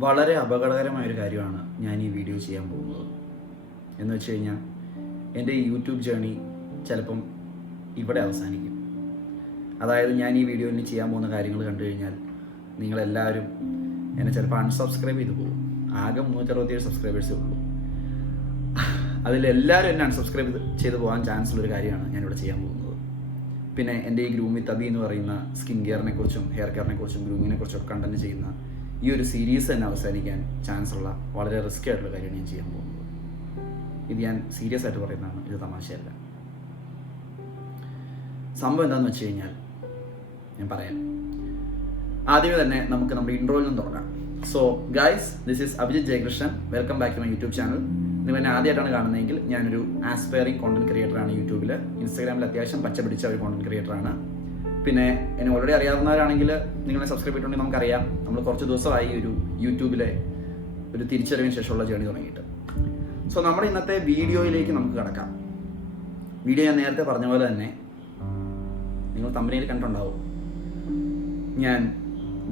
വളരെ അപകടകരമായൊരു കാര്യമാണ് ഞാൻ ഈ വീഡിയോ ചെയ്യാൻ പോകുന്നത്. എന്ന് വെച്ച് കഴിഞ്ഞാൽ എൻ്റെ യൂട്യൂബ് ജേണി ചിലപ്പം ഇവിടെ അവസാനിക്കും. അതായത് ഞാൻ ഈ വീഡിയോയിൽ ചെയ്യാൻ പോകുന്ന കാര്യങ്ങൾ കണ്ടു കഴിഞ്ഞാൽ നിങ്ങളെല്ലാവരും എന്നെ ചിലപ്പോൾ അൺസബ്സ്ക്രൈബ് ചെയ്തു പോകും. ആകെ 367 സബ്സ്ക്രൈബേഴ്സേ ഉള്ളൂ. അതിലെല്ലാവരും എന്നെ അൺസബ്സ്ക്രൈബ് ചെയ്ത് പോകാൻ ചാൻസ് ഉള്ളൊരു കാര്യമാണ് ഞാനിവിടെ ചെയ്യാൻ പോകുന്നത്. പിന്നെ എൻ്റെ ഈ ഗ്രൂം വിത്ത് അബി എന്ന് പറയുന്ന സ്കിൻ കെയറിനെ കുറിച്ചും ഹെയർ കെയറിനെ കുറിച്ചും ഗ്രൂമിനെ കുറിച്ചൊക്കെ കണ്ടന്റ് ചെയ്യുന്ന ഈ ഒരു സീരീസ് തന്നെ അവസാനിക്കാൻ ചാൻസ് ഉള്ള വളരെ റിസ്കി ആയിട്ടുള്ള കാര്യമാണ് ഞാൻ ചെയ്യാൻ പോകുന്നത്. ഇത് ഞാൻ സീരിയസ് ആയിട്ട് പറയുന്നതാണ്, ഇത് തമാശയല്ല. സംഭവം എന്താണെന്ന് വെച്ച് കഴിഞ്ഞാൽ ഞാൻ പറയാം. ആദ്യമേ തന്നെ നമുക്ക് നമ്മുടെ ഇൻട്രോയിൽ നിന്ന് തുടങ്ങാം. So guys, this is Abhijith Jayakrishnan. Welcome back to my YouTube channel. നിങ്ങൾ എന്നെ ആദ്യമായിട്ടാണ് കാണുന്നതെങ്കിൽ ഞാനൊരു ആസ്പയറിംഗ് കോണ്ടന്റ് ക്രിയേറ്ററാണ്. യൂട്യൂബിൽ, ഇൻസ്റ്റാഗ്രാമിൽ അത്യാവശ്യം പച്ച പിടിച്ച ഒരു കോണ്ടന്റ് ക്രിയേറ്ററാണ്. പിന്നെ എന്നെ ഓൾറെഡി അറിയാവുന്നവരാണെങ്കിൽ നിങ്ങളെ സബ്സ്ക്രൈബ് ചെയ്തിട്ടുണ്ടെങ്കിൽ നമുക്കറിയാം, നമ്മൾ കുറച്ച് ദിവസമായി ഒരു യൂട്യൂബിലെ ഒരു തിരിച്ചറിവിന് ശേഷമുള്ള ജേണി തുടങ്ങിയിട്ട്. സോ നമ്മുടെ ഇന്നത്തെ വീഡിയോയിലേക്ക് നമുക്ക് കിടക്കാം. വീഡിയോ ഞാൻ നേരത്തെ പറഞ്ഞ പോലെ തന്നെ നിങ്ങൾ തമ്പനയിൽ കണ്ടിട്ടുണ്ടാവും. ഞാൻ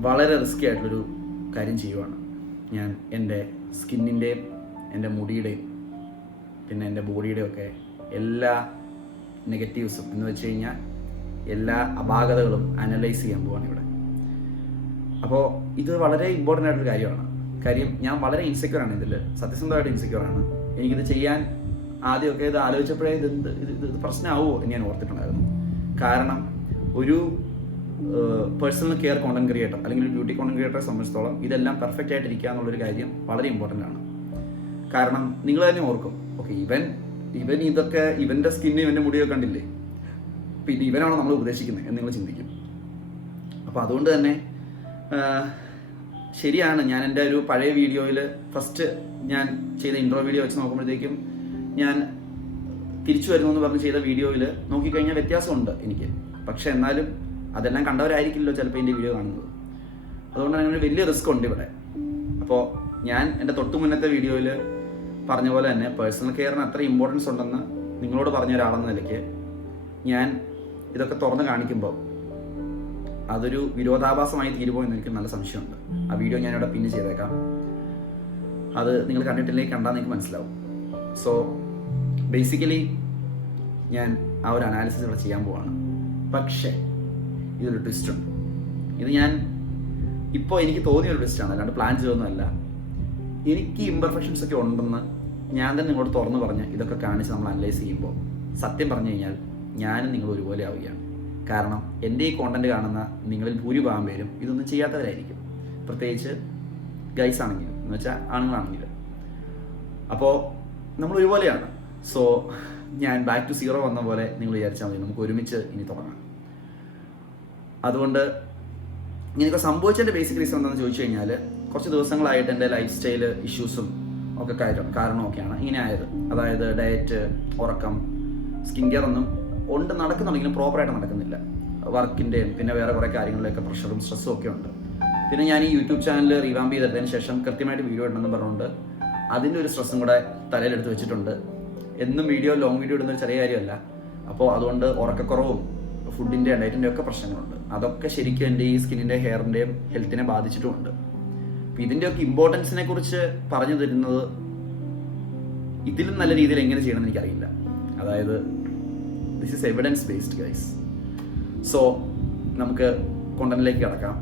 വളരെ റിസ്കി ആയിട്ടുള്ളൊരു കാര്യം ചെയ്യുവാണ്. ഞാൻ എൻ്റെ സ്കിന്നിൻ്റെയും എൻ്റെ മുടിയുടെയും പിന്നെ എൻ്റെ ബോഡിയുടെയും ഒക്കെ എല്ലാ നെഗറ്റീവ്സും എന്ന് വെച്ച് കഴിഞ്ഞാൽ എല്ലാ അപാകതകളും അനലൈസ് ചെയ്യാൻ പോവാണ് ഇവിടെ. അപ്പോൾ ഇത് വളരെ ഇമ്പോർട്ടൻ്റ് ആയിട്ടൊരു കാര്യമാണ്. കാര്യം ഞാൻ വളരെ ഇൻസെക്യൂറാണ് ഇതിൽ, സത്യസന്ധമായിട്ട് ഇൻസെക്യൂറാണ്. എനിക്കിത് ചെയ്യാൻ ആദ്യമൊക്കെ ഇത് ആലോചിച്ചപ്പോഴേ ഇത് പ്രശ്നമാവുമോ എന്ന് ഞാൻ ഓർത്തിട്ടുണ്ടായിരുന്നു. കാരണം ഒരു പേഴ്സണൽ കെയർ കോണ്ടന്റ് ക്രിയേറ്റർ അല്ലെങ്കിൽ ഒരു ബ്യൂട്ടി കോണ്ടന്റ് ക്രിയേറ്ററെ സംബന്ധിച്ചിടത്തോളം ഇതെല്ലാം പെർഫെക്റ്റ് ആയിട്ടിരിക്കുക എന്നുള്ളൊരു കാര്യം വളരെ ഇമ്പോർട്ടൻ്റ് ആണ്. കാരണം നിങ്ങൾ തന്നെ ഓർക്കും, ഓക്കെ ഇവൻ ഇതൊക്കെ ഇവൻ്റെ സ്കിന്നും ഇവൻ്റെ മുടിയൊക്കെ കണ്ടില്ലേ, പിന്നെ ഇവനാണോ നമ്മൾ ഉപദേശിക്കുന്നത് എന്ന് നിങ്ങൾ ചിന്തിക്കും. അപ്പോൾ അതുകൊണ്ട് തന്നെ ശരിയാണ്, ഞാൻ എൻ്റെ ഒരു പഴയ വീഡിയോയിൽ ഫസ്റ്റ് ഞാൻ ചെയ്ത ഇൻട്രോ വീഡിയോ വെച്ച് നോക്കുമ്പോഴത്തേക്കും ഞാൻ തിരിച്ചു വരുന്നു എന്ന് പറഞ്ഞ് ചെയ്ത വീഡിയോയിൽ നോക്കിക്കഴിഞ്ഞാൽ വ്യത്യാസമുണ്ട് എനിക്ക്. പക്ഷെ എന്നാലും അതെല്ലാം കണ്ടവരായിരിക്കില്ലല്ലോ ചിലപ്പോൾ എൻ്റെ വീഡിയോ കാണുന്നത്. അതുകൊണ്ട് അങ്ങനെ ഒരു വലിയ റിസ്ക് ഉണ്ട് ഇവിടെ. അപ്പോൾ ഞാൻ എൻ്റെ തൊട്ട് മുന്നത്തെ വീഡിയോയിൽ പറഞ്ഞ പോലെ തന്നെ പേഴ്സണൽ കെയറിന് അത്ര ഇമ്പോർട്ടൻസ് ഉണ്ടെന്ന് നിങ്ങളോട് പറഞ്ഞ ഒരാളെന്ന നിലയ്ക്ക് ഞാൻ ഇതൊക്കെ തുറന്ന് കാണിക്കുമ്പോൾ അതൊരു വിരോധാഭാസമായി തീരുമോ എന്ന് എനിക്ക് നല്ല സംശയമുണ്ട്. ആ വീഡിയോ ഞാനിവിടെ പിന്നെ ചെയ്തേക്കാം. അത് നിങ്ങൾ കണ്ടിട്ടില്ലെങ്കിൽ കണ്ടാൽ നിങ്ങൾക്ക് മനസ്സിലാവും. സോ ബേസിക്കലി ഞാൻ ആ ഒരു അനാലിസിസ് ഇവിടെ ചെയ്യാൻ പോവാണ്. പക്ഷേ ഇതൊരു ട്വിസ്റ്റ് ഉണ്ട്. ഇത് ഞാൻ ഇപ്പോൾ എനിക്ക് തോന്നിയൊരു ട്വിസ്റ്റാണ്, അല്ലാണ്ട് പ്ലാൻ ചെയ്തൊന്നുമല്ല. എനിക്ക് ഇംപെർഫെക്ഷൻസ് ഒക്കെ ഉണ്ടെന്ന് ഞാൻ തന്നെ നിങ്ങളോട് തുറന്ന് പറഞ്ഞ് ഇതൊക്കെ കാണിച്ച് നമ്മൾ അനലൈസ് ചെയ്യുമ്പോൾ സത്യം പറഞ്ഞു കഴിഞ്ഞാൽ ഞാനും നിങ്ങൾ ഒരുപോലെ ആവുകയാണ്. കാരണം എൻ്റെ ഈ കോണ്ടന്റ് കാണുന്ന നിങ്ങളിൽ ഭൂരിഭാഗം പേരും ഇതൊന്നും ചെയ്യാത്തവരായിരിക്കും, പ്രത്യേകിച്ച് ഗൈസ് ആണെങ്കിലും എന്ന് വെച്ചാൽ ആണുങ്ങളാണെങ്കിലും. അപ്പോൾ നമ്മൾ ഒരുപോലെയാണ്. സോ ഞാൻ ബാക്ക് ടു സീറോ വന്ന പോലെ നിങ്ങൾ വിചാരിച്ചാൽ മതി, നമുക്ക് ഒരുമിച്ച് ഇനി തുടങ്ങാം. അതുകൊണ്ട് ഇങ്ങനെയൊക്കെ സംഭവിച്ചതിൻ്റെ ബേസിക് റീസൺ എന്താണെന്ന് ചോദിച്ചു കഴിഞ്ഞാൽ, കുറച്ച് ദിവസങ്ങളായിട്ട് എൻ്റെ ലൈഫ് സ്റ്റൈൽ ഇഷ്യൂസും ഒക്കെ കാരണമൊക്കെയാണ് ഇങ്ങനെ ആയത്. അതായത് ഡയറ്റ്, ഉറക്കം, സ്കിൻ കെയർ ഒന്നും നടക്കുന്നുണ്ടെങ്കിലും പ്രോപ്പറായിട്ട് നടക്കുന്നില്ല. വർക്കിൻ്റെയും പിന്നെ വേറെ കുറേ കാര്യങ്ങളിലൊക്കെ പ്രഷറും സ്ട്രെസ്സും ഒക്കെ ഉണ്ട്. പിന്നെ ഞാൻ ഈ യൂട്യൂബ് ചാനൽ റീവാമ്പ് ചെയ്തതിന് ശേഷം കൃത്യമായിട്ട് വീഡിയോ ഇടണമെന്ന് പറഞ്ഞുകൊണ്ട് അതിൻ്റെ ഒരു സ്ട്രെസ്സും കൂടെ തലയിലെടുത്ത് വെച്ചിട്ടുണ്ട്. എന്നും ലോങ് വീഡിയോ ഇടുന്ന ഒരു ചെറിയ കാര്യമല്ല. അപ്പോൾ അതുകൊണ്ട് ഉറക്കക്കുറവും ഫുഡിൻ്റെ ഡയറ്റിൻ്റെ ഒക്കെ പ്രശ്നങ്ങളുണ്ട്. അതൊക്കെ ശരിക്കും എൻ്റെ ഈ സ്കിന്നിൻ്റെ ഹെയറിൻ്റെയും ഹെൽത്തിനെ ബാധിച്ചിട്ടുമുണ്ട്. അപ്പോൾ ഇതിൻ്റെയൊക്കെ ഇമ്പോർട്ടൻസിനെ കുറിച്ച് പറഞ്ഞു തരുന്നത് ഇതിലും നല്ല രീതിയിൽ എങ്ങനെ ചെയ്യണമെന്ന് എനിക്കറിയില്ല. അതായത് this is evidence based guys. So നമുക്ക് കോണ്ടന്റിലേക്ക് കിടക്കാം.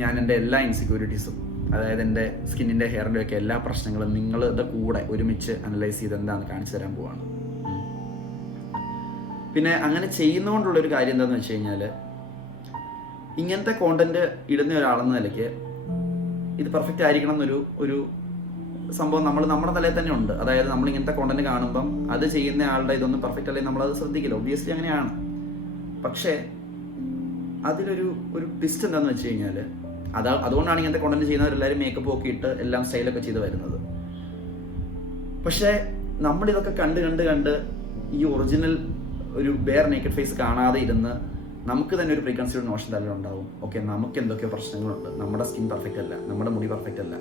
ഞാൻ എൻ്റെ എല്ലാ ഇൻസെക്യൂരിറ്റീസും, അതായത് എൻ്റെ സ്കിന്നിൻ്റെ ഹെയറിൻ്റെ ഒക്കെ എല്ലാ പ്രശ്നങ്ങളും നിങ്ങളുടെ കൂടെ ഒരുമിച്ച് അനലൈസ് ചെയ്ത് എന്താണെന്ന് കാണിച്ചു തരാൻ പോവാണ്. പിന്നെ അങ്ങനെ ചെയ്യുന്നതുകൊണ്ടുള്ളൊരു കാര്യം എന്താണെന്ന് വെച്ച് കഴിഞ്ഞാൽ, ഇങ്ങനത്തെ കോണ്ടന്റ് ഇടുന്ന ഒരാളെന്ന നിലയ്ക്ക് ഇത് പെർഫെക്റ്റ് ആയിരിക്കണം എന്നൊരു സംഭവം നമ്മുടെ തലയിൽ തന്നെ ഉണ്ട്. അതായത് നമ്മൾ ഇങ്ങനത്തെ കോണ്ടന്റ് കാണുമ്പം അത് ചെയ്യുന്ന ആളുടെ ഇതൊന്നും പെർഫെക്റ്റ് അല്ലെങ്കിൽ നമ്മളത് ശ്രദ്ധിക്കില്ല. ഒബ്വിയസ്ലി അങ്ങനെയാണ്. പക്ഷേ അതിലൊരു ട്വിസ്റ്റ് എന്താണെന്ന് വെച്ച് കഴിഞ്ഞാൽ, അതുകൊണ്ടാണ് ഇങ്ങനത്തെ കോണ്ടന്റ് ചെയ്യുന്നവരെല്ലാവരും മേക്കപ്പ് ഒക്കെ ഇട്ട് എല്ലാം സ്റ്റൈലൊക്കെ ചെയ്ത് വരുന്നത്. പക്ഷേ നമ്മളിതൊക്കെ കണ്ട് ഈ ഒറിജിനൽ ഒരു ബെയർ നേക്കഡ് ഫേസ് കാണാതെ ഇരുന്ന് നമുക്ക് തന്നെ ഒരു പ്രീകൺസീവ്ഡ് നോഷൻ തന്നെ ഉണ്ടാവും. ഓക്കെ, നമുക്ക് എന്തൊക്കെയോ പ്രശ്നങ്ങളുണ്ട്, നമ്മുടെ സ്കിൻ പെർഫെക്റ്റ് അല്ല, നമ്മുടെ മുടി പെർഫെക്റ്റ് അല്ല,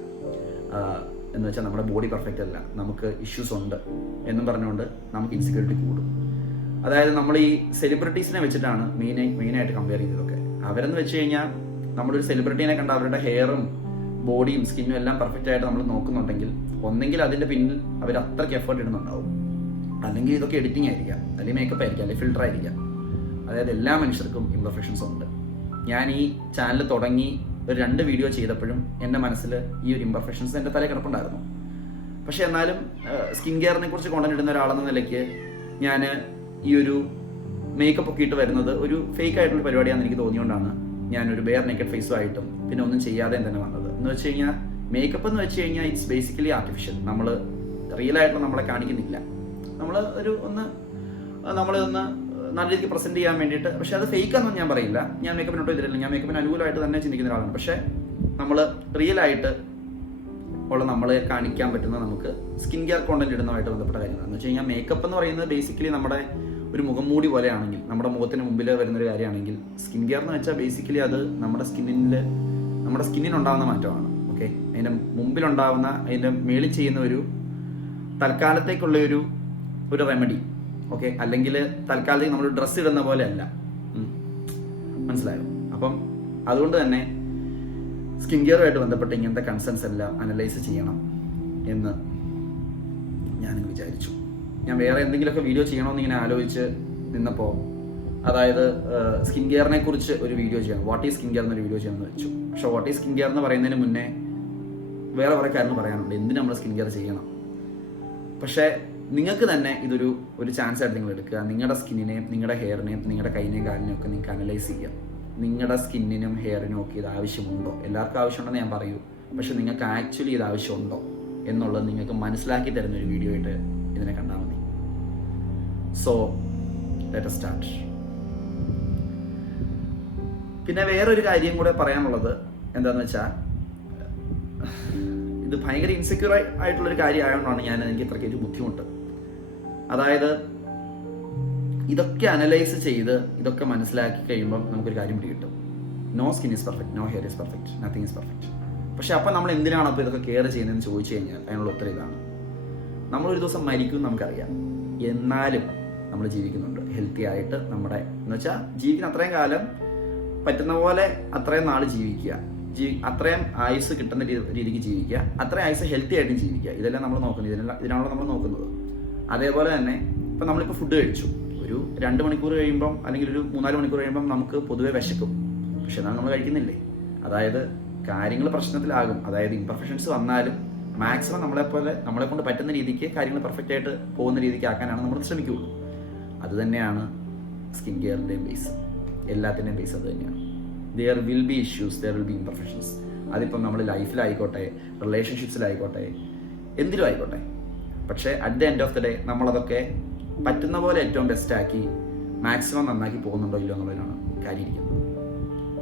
എന്ന് വെച്ചാൽ നമ്മുടെ ബോഡി പെർഫെക്റ്റ് അല്ല, നമുക്ക് ഇഷ്യൂസ് ഉണ്ട് എന്നും പറഞ്ഞുകൊണ്ട് നമുക്ക് ഇൻസെക്യൂരിറ്റി കൂടും. അതായത് നമ്മൾ ഈ സെലിബ്രിറ്റീസിനെ വെച്ചിട്ടാണ് മെയിനായിട്ട് കമ്പയർ ചെയ്തതൊക്കെ. അവരെന്ന് വെച്ച് കഴിഞ്ഞാൽ നമ്മളൊരു സെലിബ്രിറ്റീനെ കണ്ട അവരുടെ ഹെയറും ബോഡിയും സ്കിന്നും എല്ലാം പെർഫെക്റ്റ് ആയിട്ട് നമ്മൾ നോക്കുന്നുണ്ടെങ്കിൽ ഒന്നെങ്കിൽ അതിൻ്റെ പിന്നിൽ അവർ അത്രയ്ക്ക് എഫേർട്ട് ഇടുന്നുണ്ടാവും, അല്ലെങ്കിൽ ഇതൊക്കെ എഡിറ്റിംഗ് ആയിരിക്കാം, അല്ലെങ്കിൽ മേക്കപ്പ് ആയിരിക്കാം, അല്ലെങ്കിൽ ഫിൽറ്റർ ആയിരിക്കാം. അതായത് എല്ലാ മനുഷ്യർക്കും ഇംപെർഫെക്ഷൻസ് ഉണ്ട്. ഞാൻ ഈ ചാനൽ തുടങ്ങി ഒരു 2 വീഡിയോ ചെയ്തപ്പോഴും എൻ്റെ മനസ്സിൽ ഈ ഒരു ഇംപെർഫെക്ഷൻസ് എൻ്റെ തലയിൽ കിടപ്പുണ്ടായിരുന്നു. പക്ഷേ എന്നാലും സ്കിൻ കെയറിനെ കുറിച്ച് കോണ്ടന്റ് ഇടുന്ന ഒരാളെന്ന നിലയ്ക്ക് ഞാൻ ഈ ഒരു മേക്കപ്പ് ഒക്കെ ഇട്ട് വരുന്നത് ഒരു ഫേക്ക് ആയിട്ടുള്ള പരിപാടിയാണെന്ന് എനിക്ക് തോന്നിയോണ്ടാണ് ഞാനൊരു ബെയർ നേക്കഡ് ഫേസുമായിട്ടും പിന്നെ ഒന്നും ചെയ്യാതെ തന്നെ വന്നത്. എന്ന് വെച്ച് കഴിഞ്ഞാൽ മേക്കപ്പ് എന്ന് വെച്ച് കഴിഞ്ഞാൽ ഇറ്റ്സ് ബേസിക്കലി ആർട്ടിഫിഷ്യൽ. നമ്മൾ റിയൽ ആയിട്ട് നമ്മളെ കാണിക്കുന്നില്ല, നമ്മൾ നമ്മളൊന്ന് നല്ല രീതിക്ക് പ്രസന്റ് ചെയ്യാൻ വേണ്ടിയിട്ട്. പക്ഷെ അത് ഫേക്ക് ആണെന്നും ഞാൻ പറയില്ല, ഞാൻ മേക്കപ്പിനോട്ട് എതിരല്ല, ഞാൻ മേക്കപ്പിന് അനുകൂലമായിട്ട് തന്നെ ചിന്തിക്കുന്ന ഒരാളാണ്. പക്ഷെ നമ്മൾ റിയൽ ആയിട്ട് ഉള്ള നമ്മളെ കാണിക്കാൻ പറ്റുന്ന നമുക്ക് സ്കിൻ കെയർ കോണ്ടന്റ് ഇടുന്നതുമായിട്ട് ബന്ധപ്പെട്ട കാര്യങ്ങളാണ്. എന്ന് വെച്ച് കഴിഞ്ഞാൽ മേക്കപ്പ് എന്ന് പറയുന്നത് ബേസിക്കലി നമ്മുടെ ഒരു മുഖംമൂടി പോലെയാണെങ്കിൽ, നമ്മുടെ മുഖത്തിന് മുമ്പിൽ വരുന്നൊരു കാര്യമാണെങ്കിൽ, സ്കിൻ കെയർ എന്ന് വെച്ചാൽ ബേസിക്കലി അത് നമ്മുടെ സ്കിന്നിനുണ്ടാകുന്ന മാറ്റമാണ്. ഓക്കെ, അതിൻ്റെ മുമ്പിലുണ്ടാവുന്ന, അതിൻ്റെ മേളിൽ ചെയ്യുന്ന ഒരു തൽക്കാലത്തേക്കുള്ള ഒരു റെമഡി. ഓക്കെ, അല്ലെങ്കിൽ തൽക്കാലത്തേക്ക് നമ്മൾ ഡ്രസ്സ് ഇടുന്ന പോലെ അല്ല. മനസ്സിലായോ? അപ്പം അതുകൊണ്ട് തന്നെ സ്കിൻ കെയറുമായിട്ട് ബന്ധപ്പെട്ട് ഇങ്ങനത്തെ കൺസേൺസ് എല്ലാം അനലൈസ് ചെയ്യണം എന്ന് ഞാൻ വിചാരിച്ചു. ഞാൻ വേറെ എന്തെങ്കിലുമൊക്കെ വീഡിയോ ചെയ്യണമെന്ന് ഇങ്ങനെ ആലോചിച്ച് നിന്നപ്പോൾ, അതായത് സ്കിൻ കെയറിനെ കുറിച്ച് ഒരു വീഡിയോ ചെയ്യണം, വാട്ട് ഈസ് സ്കിൻ കെയർ എന്നൊരു വീഡിയോ ചെയ്യണമെന്ന് വെച്ചു. പക്ഷെ വാട്ട് ഈസ് സ്കിൻ കെയർ എന്ന് പറയുന്നതിന് മുന്നേ വേറെ കുറേ കാര്യങ്ങൾ പറയാനുണ്ട്, എന്തിന് നമ്മൾ സ്കിൻ കെയർ ചെയ്യണം. പക്ഷേ നിങ്ങൾക്ക് തന്നെ ഒരു ചാൻസ് ആയിട്ട് നിങ്ങൾ എടുക്കുക. നിങ്ങളുടെ സ്കിന്നിനെയും നിങ്ങളുടെ ഹെയറിനെയും നിങ്ങളുടെ കൈയിനെയും കാലിനെയും ഒക്കെ നിങ്ങൾക്ക് അനലൈസ് ചെയ്യാം. നിങ്ങളുടെ സ്കിന്നിനും ഹെയറിനും ഒക്കെ ഇത് ആവശ്യമുണ്ടോ? എല്ലാവർക്കും ആവശ്യമുണ്ടെന്ന് ഞാൻ പറയൂ, പക്ഷെ നിങ്ങൾക്ക് ആക്ച്വലി ഇത് ആവശ്യമുണ്ടോ എന്നുള്ളത് നിങ്ങൾക്ക് മനസ്സിലാക്കി തരുന്ന ഒരു വീഡിയോ ആയിട്ട് ഇതിനെ കണ്ടാൽ മതി. So let us start. പിന്നെ വേറൊരു കാര്യം കൂടെ പറയാനുള്ളത് എന്താണെന്ന് വെച്ചാൽ, ഇത് ഭയങ്കര ഇൻസെക്യൂർ ആയിട്ടുള്ളൊരു കാര്യം ആയതുകൊണ്ടാണ് എനിക്ക് ഇത്രയ്ക്ക് ബുദ്ധിമുട്ട്. അതായത് ഇതൊക്കെ അനലൈസ് ചെയ്ത് ഇതൊക്കെ മനസ്സിലാക്കി കഴിയുമ്പോൾ നമുക്കൊരു കാര്യം പിടികിട്ടും. No skin is perfect, no hair is perfect, nothing is perfect. പക്ഷെ അപ്പം നമ്മൾ എന്തിനാണ് അപ്പോൾ ഇതൊക്കെ കെയർ ചെയ്യുന്നതെന്ന് ചോദിച്ചു കഴിഞ്ഞാൽ അതിനുള്ള ഉത്തരം ഇതാണ്. നമ്മളൊരു ദിവസം മരിക്കും നമുക്കറിയാം, എന്നാലും നമ്മൾ ജീവിക്കുന്നുണ്ട് ഹെൽത്തി ആയിട്ട്. നമ്മുടെ എന്ന് വെച്ചാൽ ജീവിക്കുന്ന അത്രയും കാലം പറ്റുന്ന പോലെ അത്രയും നാൾ ജീവിക്കുക, അത്രയും ആയുസ് കിട്ടുന്ന രീതിക്ക് ജീവിക്കുക, അത്രയും ആയുസ് ഹെൽത്തി ആയിട്ടും ജീവിക്കുക. ഇതെല്ലാം നമ്മൾ നോക്കുന്നത്, ഇതിനാണല്ലോ നമ്മൾ നോക്കുന്നത്. അതേപോലെ തന്നെ ഇപ്പം നമ്മളിപ്പോൾ ഫുഡ് കഴിച്ചു, ഒരു 2 മണിക്കൂർ കഴിയുമ്പം അല്ലെങ്കിൽ ഒരു 3-4 മണിക്കൂർ കഴിയുമ്പം നമുക്ക് പൊതുവെ വിശക്കും. പക്ഷെ എന്നാൽ നമ്മൾ കഴിക്കുന്നില്ലേ? അതായത് കാര്യങ്ങൾ പ്രശ്നത്തിലാകും. അതായത് ഇംപെർഫെക്ഷൻസ് വന്നാലും മാക്സിമം നമ്മളെ കൊണ്ട് പറ്റുന്ന രീതിക്ക് കാര്യങ്ങൾ പെർഫെക്റ്റ് ആയിട്ട് പോകുന്ന രീതിക്ക് ആക്കാനാണ് നമ്മൾ ശ്രമിക്കുകയുള്ളൂ. അത് തന്നെയാണ് സ്കിൻ കെയറിൻ്റെയും ബേസ്, എല്ലാത്തിൻ്റെയും ബേസ് അത് തന്നെയാണ്. There will be issues, there will be imperfections. അതിപ്പം നമ്മൾ ലൈഫിലായിക്കോട്ടെ, റിലേഷൻഷിപ്സിലായിക്കോട്ടെ, എന്തിലും ആയിക്കോട്ടെ. പക്ഷേ at the end of the day നമ്മളതൊക്കെ പറ്റുന്ന പോലെ ഏറ്റവും ബെസ്റ്റാക്കി മാക്സിമം നന്നാക്കി പോകുന്നുണ്ടോ ഇല്ലോ എന്നുള്ളതിനാണ് കാര്യം ഇരിക്കുന്നത്.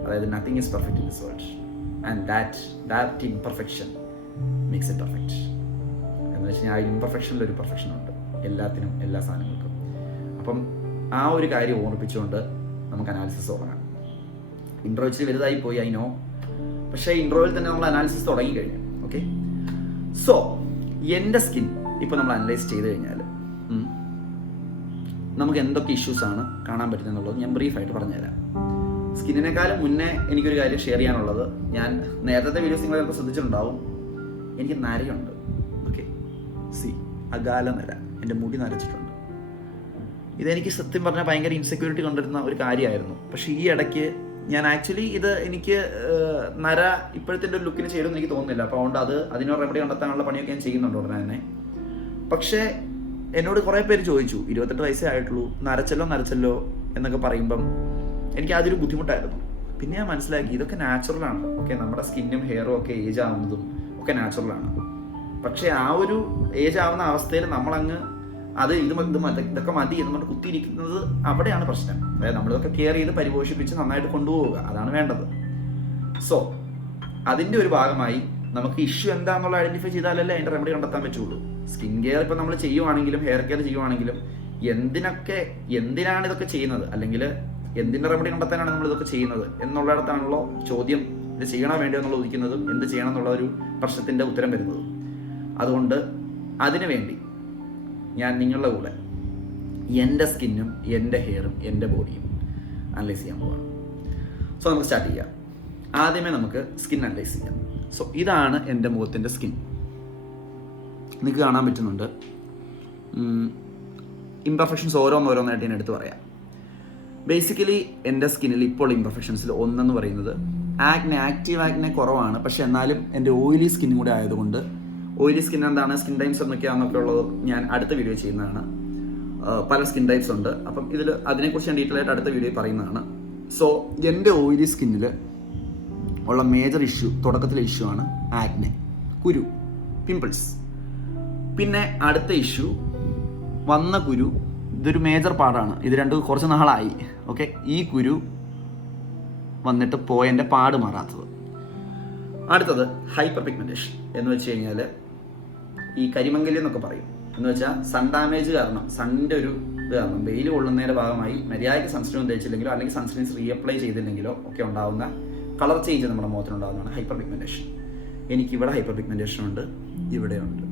അതായത് nothing is perfect in this world and that imperfection makes it perfect. എന്ന് വെച്ച് കഴിഞ്ഞാൽ ആ ഇംപെർഫെക്ഷനിലൊരു പെർഫെക്ഷൻ ഉണ്ട് എല്ലാത്തിനും, എല്ലാ സാധനങ്ങൾക്കും. അപ്പം ആ ഒരു കാര്യം ഓർമ്മിപ്പിച്ചുകൊണ്ട് നമുക്ക് അനാലിസിസ് തുടങ്ങാം. ഇൻട്രോ ഇച്ചിരി വലുതായി പോയി, ഐ നോ. പക്ഷേ ഇൻട്രോയിൽ തന്നെ നമ്മൾ അനാലിസിസ് തുടങ്ങി കഴിഞ്ഞു. ഓക്കെ, സോ എൻ്റെ സ്കിൻ ഇപ്പോൾ നമ്മൾ അനലൈസ് ചെയ്ത് കഴിഞ്ഞാൽ നമുക്ക് എന്തൊക്കെ ഇഷ്യൂസാണ് കാണാൻ പറ്റുന്നത് എന്നുള്ളത് ഞാൻ ബ്രീഫായിട്ട് പറഞ്ഞുതരാം. സ്കിന്നിനേക്കാളും മുന്നേ എനിക്കൊരു കാര്യം ഷെയർ ചെയ്യാനുള്ളത്, ഞാൻ നേരത്തെ വീഡിയോസ് നിങ്ങൾ ചിലപ്പോൾ ശ്രദ്ധിച്ചിട്ടുണ്ടാവും, എനിക്ക് നരയുണ്ട്. ഓക്കെ, അകാല നര, എൻ്റെ മുടി നരച്ചിട്ടുണ്ട്. ഇതെനിക്ക് സത്യം പറഞ്ഞാൽ ഭയങ്കര ഇൻസെക്യൂരിറ്റി കൊണ്ടിരുന്ന ഒരു കാര്യമായിരുന്നു. പക്ഷേ ഈ ഇടയ്ക്ക് ഞാൻ ആക്ച്വലി ഇതിന് നര ഇപ്പോഴത്തെ ഒരു ലുക്കിന് ചെയ്യണമെന്ന് എനിക്ക് തോന്നുന്നില്ല. അപ്പോൾ അതുകൊണ്ട് അതിനൊരു റെമഡി കണ്ടെത്താനുള്ള പണിയൊക്കെ ഞാൻ ചെയ്യുന്നുണ്ട് ഉടനെ തന്നെ. പക്ഷേ എന്നോട് കുറേ പേര് ചോദിച്ചു, 28 വയസ്സേ ആയിട്ടുള്ളൂ, നരച്ചല്ലോ എന്നൊക്കെ പറയുമ്പം എനിക്ക് അതൊരു ബുദ്ധിമുട്ടായിരുന്നു. പിന്നെ ഞാൻ മനസ്സിലാക്കി ഇതൊക്കെ നാച്ചുറലാണ്. ഓക്കെ, നമ്മുടെ സ്കിന്നും ഹെയറും ഒക്കെ ഏജ് ആവുന്നതും ഒക്കെ നാച്ചുറലാണ്. പക്ഷേ ആ ഒരു ഏജ് ആവുന്ന അവസ്ഥയിൽ നമ്മളങ്ങ് ഇതൊക്കെ മതി എന്നുകൊണ്ട് കുത്തിയിരിക്കുന്നത് അവിടെയാണ് പ്രശ്നം. അതായത് നമ്മളിതൊക്കെ കെയർ ചെയ്ത് പരിപോഷിപ്പിച്ച് നന്നായിട്ട് കൊണ്ടുപോവുക, അതാണ് വേണ്ടത്. സോ അതിൻ്റെ ഒരു ഭാഗമായി നമുക്ക് ഇഷ്യൂ എന്താണെന്നുള്ള ഐഡന്റിഫൈ ചെയ്താലല്ലേ അതിൻ്റെ റെമഡി കണ്ടെത്താൻ പറ്റുള്ളൂ. സ്കിൻ കെയർ ഇപ്പം നമ്മൾ ചെയ്യുവാണെങ്കിലും ഹെയർ കെയർ ചെയ്യുവാണെങ്കിലും എന്തിനാണ് ഇതൊക്കെ ചെയ്യുന്നത്, അല്ലെങ്കിൽ എന്തിൻ്റെ റെമഡി കണ്ടെത്താനാണ് നമ്മൾ ഇതൊക്കെ ചെയ്യുന്നത് എന്നുള്ളിടത്താണല്ലോ ചോദ്യം. ഇത് ചെയ്യണോ വേണ്ടിയോ എന്നുള്ള ഉദിക്കുന്നതും എന്ത് ചെയ്യണം എന്നുള്ള ഒരു പ്രശ്നത്തിൻ്റെ ഉത്തരം വരുന്നതും. അതുകൊണ്ട് അതിനു വേണ്ടി ഞാൻ നിങ്ങളുടെ കൂടെ എൻ്റെ സ്കിന്നും എൻ്റെ ഹെയറും എൻ്റെ ബോഡിയും അനലൈസ് ചെയ്യാൻ പോവാണ്. സോ നമുക്ക് സ്റ്റാർട്ട് ചെയ്യാം. ആദ്യമേ നമുക്ക് സ്കിൻ അനലൈസ് ചെയ്യാം. സോ ഇതാണ് എൻ്റെ മുഖത്തിൻ്റെ സ്കിൻ. നിങ്ങൾക്ക് കാണാൻ പറ്റുന്നുണ്ട്. ഇംപെർഫെക്ഷൻസ് ഓരോന്നായിട്ട് ഞാൻ എടുത്ത് പറയാം. ബേസിക്കലി എൻ്റെ സ്കിന്നിൽ ഇപ്പോൾ ഇംപെർഫെക്ഷൻസിൽ ഒന്നെന്ന് പറയുന്നത് ആക്റ്റീവ് ആക്നെ കുറവാണ്. പക്ഷെ എന്നാലും എൻ്റെ ഓയിലി സ്കിന്നും കൂടെ ആയതുകൊണ്ട്, ഓയിലി സ്കിൻ എന്താണ്, സ്കിൻ ടൈപ്സ് എന്നൊക്കെ ഉള്ളത് ഞാൻ അടുത്ത വീഡിയോ ചെയ്യുന്നതാണ്. പല സ്കിൻ ടൈപ്സ് ഉണ്ട്. അപ്പം അതിനെക്കുറിച്ച് ഞാൻ ഡീറ്റെയിൽ ആയിട്ട് അടുത്ത വീഡിയോയിൽ പറയുന്നതാണ്. സോ എൻ്റെ ഓയിലി സ്കിന്നിൽ ഉള്ള മേജർ ഇഷ്യൂ, തുടക്കത്തിലെ ഇഷ്യൂ ആണ് ആക്നെ, കുരു, പിമ്പിൾസ്. പിന്നെ അടുത്ത ഇഷ്യൂ വന്ന കുരു, ഇതൊരു മേജർ പാടാണ്. ഇത് രണ്ടും കുറച്ച് നാളായി. ഓക്കെ, ഈ കുരു വന്നിട്ട് പോയതിൻ്റെ പാട് മാറാത്തത്. അടുത്തത് ഹൈപ്പർ പിഗ്മെന്റേഷൻ എന്ന് വെച്ച് കഴിഞ്ഞാൽ ഈ കരിമംഗല്യം എന്നൊക്കെ പറയും. എന്ന് വെച്ചാൽ സൺ ഡാമേജ് കാരണം, സണ്ണിൻ്റെ ഒരു ഇത് കാരണം, വെയിൽ കൊള്ളുന്നതിൻ്റെ ഭാഗമായി മര്യാദയ്ക്ക് സൺസ്ക്രീൻ തേച്ചില്ലെങ്കിലോ അല്ലെങ്കിൽ സൺസ്ക്രീൻസ് റീഅപ്ലൈ ചെയ്തില്ലെങ്കിലോ ഒക്കെ ഉണ്ടാകുന്ന കളർ ചേഞ്ച് നമ്മുടെ മുഖത്തിനുണ്ടാകുന്നതാണ് ഹൈപ്പർ പിഗ്മെന്റേഷൻ. എനിക്കിവിടെ ഹൈപ്പർ പിഗ്മെന്റേഷൻ ഉണ്ട്, ഇവിടെയുണ്ട്.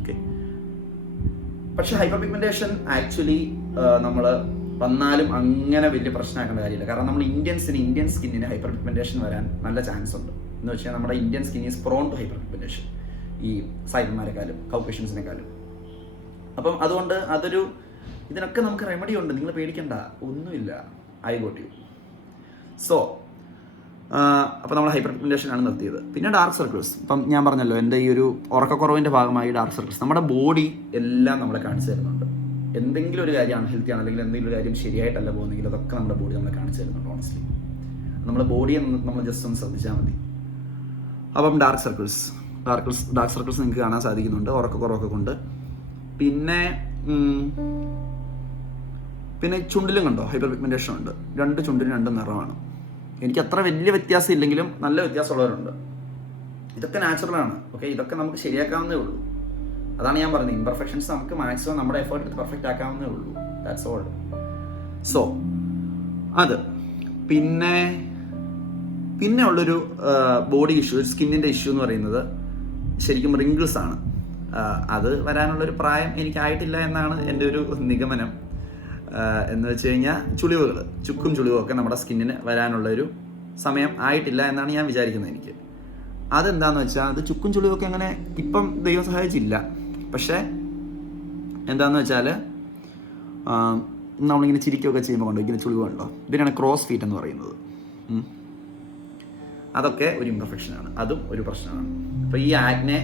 ഓക്കെ, പക്ഷെ ഹൈപ്പർ പിഗ്മെന്റേഷൻ ആക്ച്വലി നമ്മൾ വന്നാലും അങ്ങനെ വലിയ പ്രശ്നമാക്കേണ്ട കാര്യമില്ല. കാരണം നമ്മൾ ഇന്ത്യൻ സ്കിന്നിന് ഹൈപ്പർ പിഗ്മെന്റേഷൻ വരാൻ നല്ല ചാൻസ് ഉണ്ട്. എന്ന് വെച്ചാൽ നമ്മുടെ Indian skin is prone to hyperpigmentation, ഈ സൈബർമാരെക്കാളും കൗക്കേഷ്യൻസിനെക്കാളും. അപ്പം അതുകൊണ്ട് ഇതിനൊക്കെ നമുക്ക് റെമഡി ഉണ്ട്, നിങ്ങൾ പേടിക്കണ്ട, ഒന്നുമില്ല. I got U. സോ അപ്പോൾ നമ്മൾ ഹൈപ്പർ പിഗ്മെന്റേഷൻ ആണ് നിർത്തിയത്. പിന്നെ ഡാർക്ക് സർക്കിൾസ്. ഇപ്പം ഞാൻ പറഞ്ഞല്ലോ, എൻ്റെ ഈ ഒരു ഉറക്കക്കുറവിൻ്റെ ഭാഗമായി ഡാർക്ക് സർക്കിൾസ്. നമ്മുടെ ബോഡി എല്ലാം നമ്മളെ കാണിച്ചു തരുന്നുണ്ട്. എന്തെങ്കിലും ഒരു കാര്യം അൺഹെൽത്തി ആണ് അല്ലെങ്കിൽ എന്തെങ്കിലും ഒരു കാര്യം ശരിയായിട്ടല്ല പോകുന്നെങ്കിൽ അതൊക്കെ നമ്മുടെ ബോഡി നമ്മളെ കാണിച്ചു തരുന്നുണ്ട്. ഓണസ്റ്റ്ലി നമ്മുടെ ബോഡിയെ നമ്മൾ ജസ്റ്റ് ഒന്ന് ശ്രദ്ധിച്ചാൽ മതി. അപ്പം ഡാർക്ക് സർക്കിൾസ് നിങ്ങൾക്ക് കാണാൻ സാധിക്കുന്നുണ്ട് ഉറക്കക്കുറവൊക്കെ കൊണ്ട്. പിന്നെ ചുണ്ടിലും കണ്ടോ ഹൈപ്പർ പിഗ്മെന്റേഷൻ ഉണ്ട്. രണ്ട് ചുണ്ടിനും രണ്ട് നിറമാണ്. എനിക്ക് അത്ര വലിയ വ്യത്യാസം ഇല്ലെങ്കിലും നല്ല വ്യത്യാസമുള്ളവരുണ്ട്. ഇതൊക്കെ നാച്ചുറലാണ്. ഓക്കെ, ഇതൊക്കെ നമുക്ക് ശരിയാക്കാവുന്നേ ഉള്ളൂ. അതാണ് ഞാൻ പറഞ്ഞത്, ഇംപെർഫെക്ഷൻസ് നമുക്ക് മാക്സിമം നമ്മുടെ എഫേർട്ട് എടുത്ത് പെർഫെക്റ്റ് ആക്കാവുന്നേ ഉള്ളൂ. That's all. സോ അത് പിന്നെ ഉള്ളൊരു ബോഡി ഇഷ്യൂ, സ്കിന്നിൻ്റെ ഇഷ്യൂ എന്ന് പറയുന്നത് ശരിക്കും റിങ്കിൾസ് ആണ്. അത് വരാനുള്ളൊരു പ്രായം എനിക്കായിട്ടില്ല എന്നാണ് എൻ്റെ ഒരു നിഗമനം. എന്ന് വെച്ച് കഴിഞ്ഞാൽ ചുക്കും ചുളിവുമൊക്കെ നമ്മുടെ സ്കിന്നിന് വരാനുള്ളൊരു സമയം ആയിട്ടില്ല എന്നാണ് ഞാൻ വിചാരിക്കുന്നത്. എനിക്ക് അതെന്താണെന്ന് വെച്ചാൽ, അത് ചുക്കും ചുളിവൊക്കെ അങ്ങനെ ഇപ്പം ദൈവം സഹായിച്ചില്ല. പക്ഷേ എന്താണെന്ന് വെച്ചാൽ, നമ്മളിങ്ങനെ ചിരിക്കുകയൊക്കെ ചെയ്യുമ്പോൾ കണ്ടോ ഇങ്ങനെ ചുളിവുണ്ടോ, ഇതിനാണ് ക്രോസ് ഫീറ്റ് എന്ന് പറയുന്നത്. അതൊക്കെ ഒരു ഇംപെർഫെക്ഷനാണ്, അതും ഒരു പ്രശ്നമാണ്. അപ്പോൾ ഈ ആക്നെ,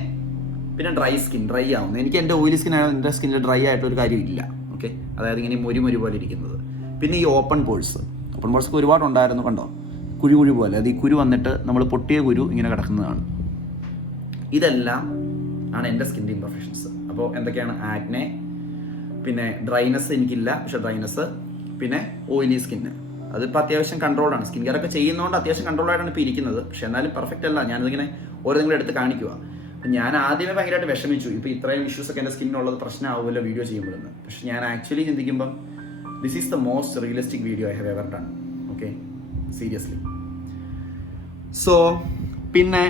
പിന്നെ ഡ്രൈ ആവുന്നത്. എനിക്ക് എൻ്റെ ഓയിലി സ്കിന്നാണ്, എൻ്റെ സ്കിന്നിൽ ഡ്രൈ ആയിട്ടൊരു കാര്യമില്ല. ഓക്കെ, അതായത് ഇങ്ങനെ മൊരി പോലെ ഇരിക്കുന്നത്. പിന്നെ ഈ ഓപ്പൺ പോൾസ് ഒക്കെ ഒരുപാടുണ്ടായിരുന്നു, കണ്ടോ, കുഴി പോലെ. അത് ഈ കുരു വന്നിട്ട് നമ്മൾ പൊട്ടിയ കുരു ഇങ്ങനെ കിടക്കുന്നതാണ്. ഇതെല്ലാം ആണ് എൻ്റെ സ്കിൻ്റെ ഇംപെർഫെക്ഷൻസ്. അപ്പോൾ എന്തൊക്കെയാണ്? ആക്നെ, പിന്നെ ഡ്രൈനെസ് എനിക്കില്ല, പക്ഷേ ഡ്രൈനെസ്, പിന്നെ ഓയിലി സ്കിന്ന്. അതിപ്പോൾ അത്യാവശ്യം കൺട്രോളാണ്. സ്കിൻ കെയർ ഒക്കെ ചെയ്യുന്നതുകൊണ്ട് അത്യാവശ്യം കൺട്രോളായിട്ടാണ് ഇപ്പോൾ ഇരിക്കുന്നത്. പക്ഷെ എന്നാലും പെർഫെക്റ്റ് അല്ല. ഞാനിതിങ്ങനെ ഓരോന്നിങ്ങനെ എടുത്ത് കാണിക്കുക. ഞാൻ ആദ്യമേ ഭയങ്കരമായിട്ട് വിഷമിച്ചു, ഇപ്പോൾ ഇത്രയും ഇഷ്യൂസ് ഒക്കെ എൻ്റെ സ്കിന്നിനുള്ളത് പ്രശ്നമാവുമല്ലോ വീഡിയോ ചെയ്യുമ്പോഴെന്ന്. പക്ഷെ ഞാൻ ആക്ച്വലി ചിന്തിക്കുമ്പം this is the most realistic video I have ever done. Okay, seriously. So പിന്നെ